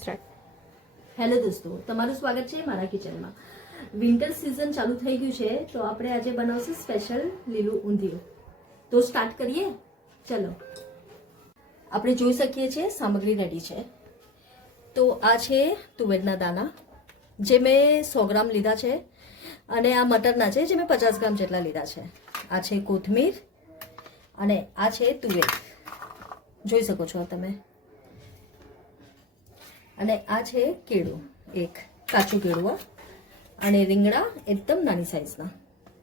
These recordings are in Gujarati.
સ્ટાર્ટ. હેલો દોસ્તો, તમારું સ્વાગત છે મારા કિચનમાં. વિન્ટર સિઝન ચાલુ થઈ ગયું છે તો આપણે આજે બનાવશું સ્પેશિયલ લીલું ઊંધિયું. તો સ્ટાર્ટ કરીએ. ચલો, આપણે જોઈ શકીએ છીએ સામગ્રી રેડી છે. તો આ છે તુવેરના દાણા, જે મેં 100 ગ્રામ લીધા છે, અને આ મટરના છે જે મેં 50 ગ્રામ જેટલા લીધા છે. આ છે કોથમીર, અને આ છે તુવેર, જોઈ શકો છો તમે. અને આ છે કેળું, એક કાચું કેળું, અને રીંગણા એકદમ નાની સાઈઝના,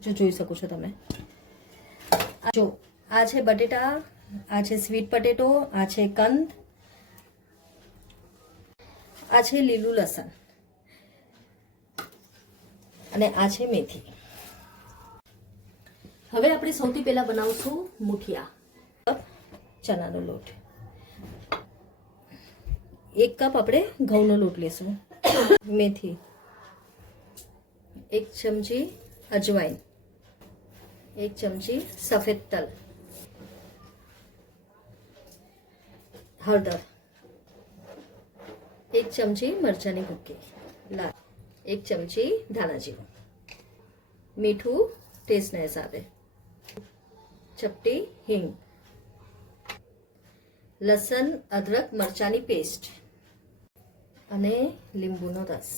જો જોઈ શકો છો તમે. જો આ છે બટેટા, આ છે સ્વીટ પટેટો, આ છે કંદ, આ છે લીલું લસણ, અને આ છે મેથી. હવે આપણે સૌથી પહેલા બનાવશું મુઠિયા. ચણાનો લોટ, 1 કપ આપણે ઘઉંનો લોટ લેશું. મેથી, 1 ચમચી અજવાઈન, 1 ચમચી સફેદ તલ, હળદર, 1 ચમચી મરચાંની ભૂકી લાલ, 1 ચમચી ધાણા જીરું, મીઠું ટેસ્ટના હિસાબે, ચપટી હિંગ, લસણ અદરક મરચાંની પેસ્ટ, અને લીંબુનો રસ.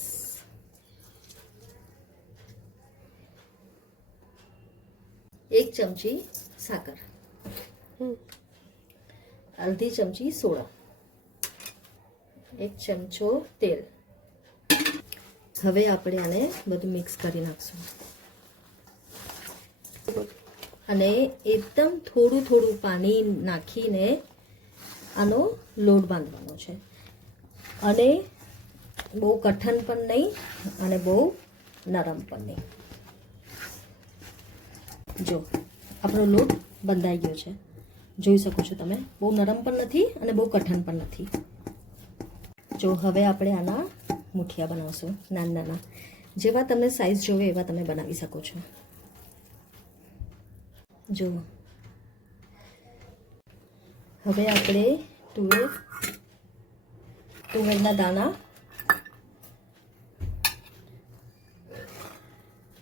એક ચમચી સાકર, અડધી ચમચી સોડા, 1 ચમચો તેલ. હવે આપણે આને બધું મિક્સ કરી નાખશું, અને એકદમ થોડું થોડું પાણી નાખીને આનો લોટ બાંધવાનો છે. અને બહુ કઠણ પણ નહીં અને બહુ નરમ પણ નહીં. જો આપણો લોટ બંધાઈ ગયો છે, જોઈ શકો છો તમે. બહુ નરમ પણ નથી અને બહુ કઠણ પણ નથી. જો હવે આપણે આના મુઠિયા બનાવશું, નાના નાના, જેવા તમને સાઈઝ જોવે એવા તમે બનાવી શકો છો. જો હવે આપણે તુવેરના દાણા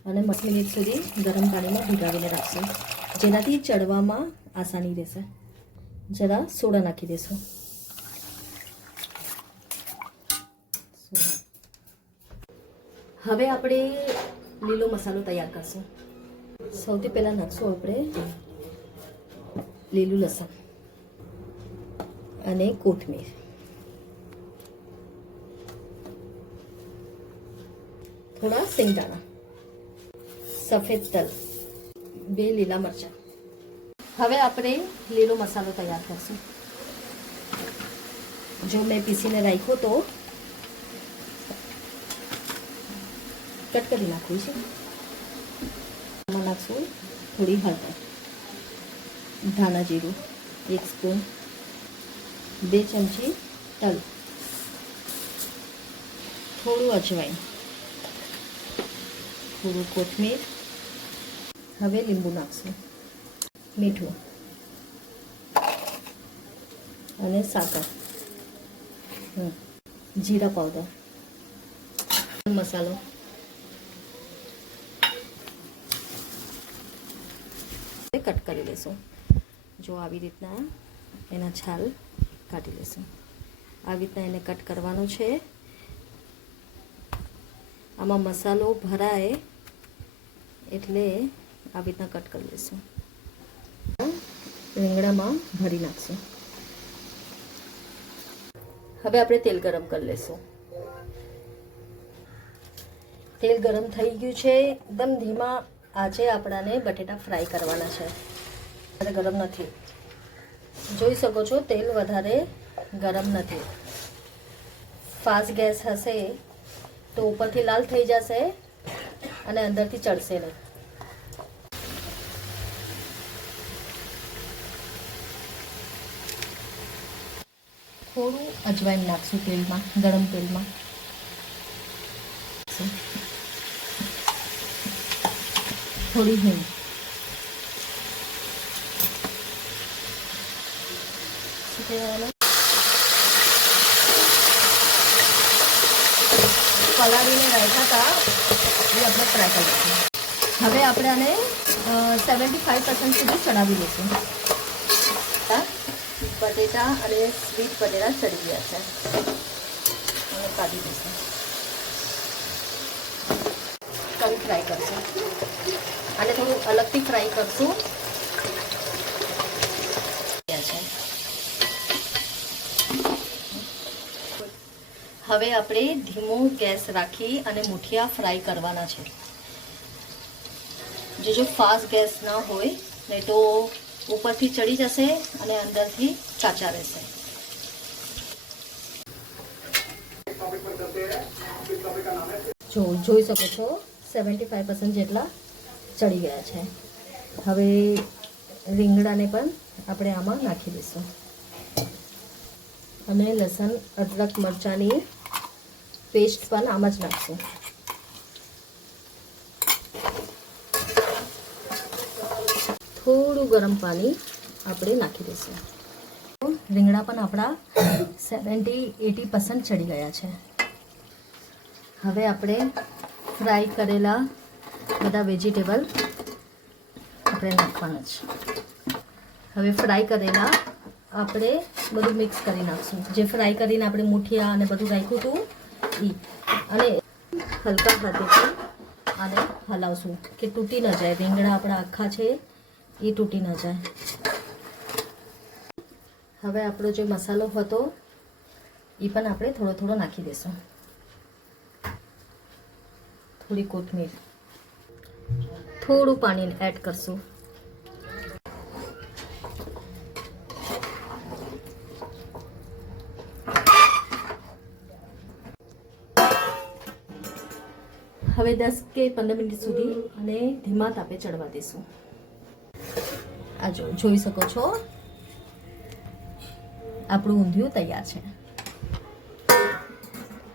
અને 10 મિનિટ સુધી ગરમ પાણીમાં ભીગાવીને રાખશું, જેનાથી ચડવામાં આસાની રહેશે. જરા સોડા નાખી દેશું. હવે આપણે લીલો મસાલો તૈયાર કરશું. સૌથી પહેલાં નાખશું આપણે લીલું લસણ અને કોથમીર, થોડા સિંગદાણા, સફેદ તલ, 2 લીલા મરચાં. હવે આપણે લીલો મસાલો તૈયાર કરશું. જો મેં પીસીને રાખ્યો તો કટ કરી નાખવું છે. આમાં નાખશું થોડી હળદર, ધાણા જીરું 1 સ્પૂન, 2 ચમચી તલ, થોડું અજવાઈન, થોડું કોથમીર. હવે લીંબુ નાખશું, મીઠું અને સાકર, જીરા પાવડર, મસાલો. કટ કરી લેશું. જો આવી રીતના એના છાલ કાઢી લેશું. આવી રીતના એને કટ કરવાનો છે. આમાં મસાલો ભરાય એટલે આવી રીતના કટ કરી લઈશું. રીંગણામાં ભરી નાખશું. હવે આપણે તેલ ગરમ કરી લઈશું. તેલ ગરમ થઈ ગયું છે. એકદમ ધીમા આંચે આપણાને બટેટા ફ્રાય કરવાના છે. ગરમ નથી, જોઈ શકો છો. તેલ વધારે ગરમ નથી. ફાસ્ટ ગેસ હશે તો ઉપરથી લાલ થઈ જશે અને અંદરથી ચડશે નહીં. થોડું અજવાઈન નાખશું તેલમાં, ગરમ તેલમાં. થોડી હિંગ, શું કહેવાનું, પલાળીને રાખ્યા હતા એ આપણે ફ્રાય કરીશું. હવે આપણે આને 75% સુધી ચડાવી દઈશું. બટેટા અને સ્વીટ બટેટા ચડી ગયા છે અને કાઢી દઈશું. કરી ફ્રાય કરશું. આને થોડું અલગથી ફ્રાય કરશું. હવે આપણે ધીમો ગેસ રાખી અને મુઠિયા ફ્રાય કરવાના છે. જો ફાસ્ટ ગેસ ના હોય નહીં તો ઉપરથી ચડી જશે અને અંદરથી કાચા રહેશે. જો જોઈ શકો છો 75% જેટલા ચડી ગયા છે. હવે રીંગણાને પણ આપણે આમાં નાખી દઈશું અને લસણ અદરક મરચાંની પેસ્ટ પણ આમાં જ નાખશું. થોડું ગરમ પાણી આપણે નાખી દઈશું. રીંગણા પણ આપણા 70-80% ચડી ગયા છે. હવે આપણે ફ્રાય કરેલા બધા વેજીટેબલ આપણે નાખવાના છે. હવે ફ્રાય કરેલા આપણે બધું મિક્સ કરી નાખશું. જે ફ્રાય કરીને આપણે મુઠિયા અને બધું રાખ્યું હતું એ, અને હલકા હાથેથી આને હલાવશું કે તૂટી ન જાય. રીંગણા આપણા આખા છે એ તૂટી ન જાય. હવે આપણો જે મસાલો હતો એ પણ આપણે થોડો થોડો નાખી દઈશું. થોડી કોથમીર, થોડું પાણી એડ કરશું. હવે 10 કે 15 મિનિટ સુધી અને ધીમા તાપે ચડવા દઈશું. આ જોઈ શકો છો આપણું ઊંધિયું તૈયાર છે.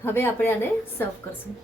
હવે આપણે આને સર્વ કરશું.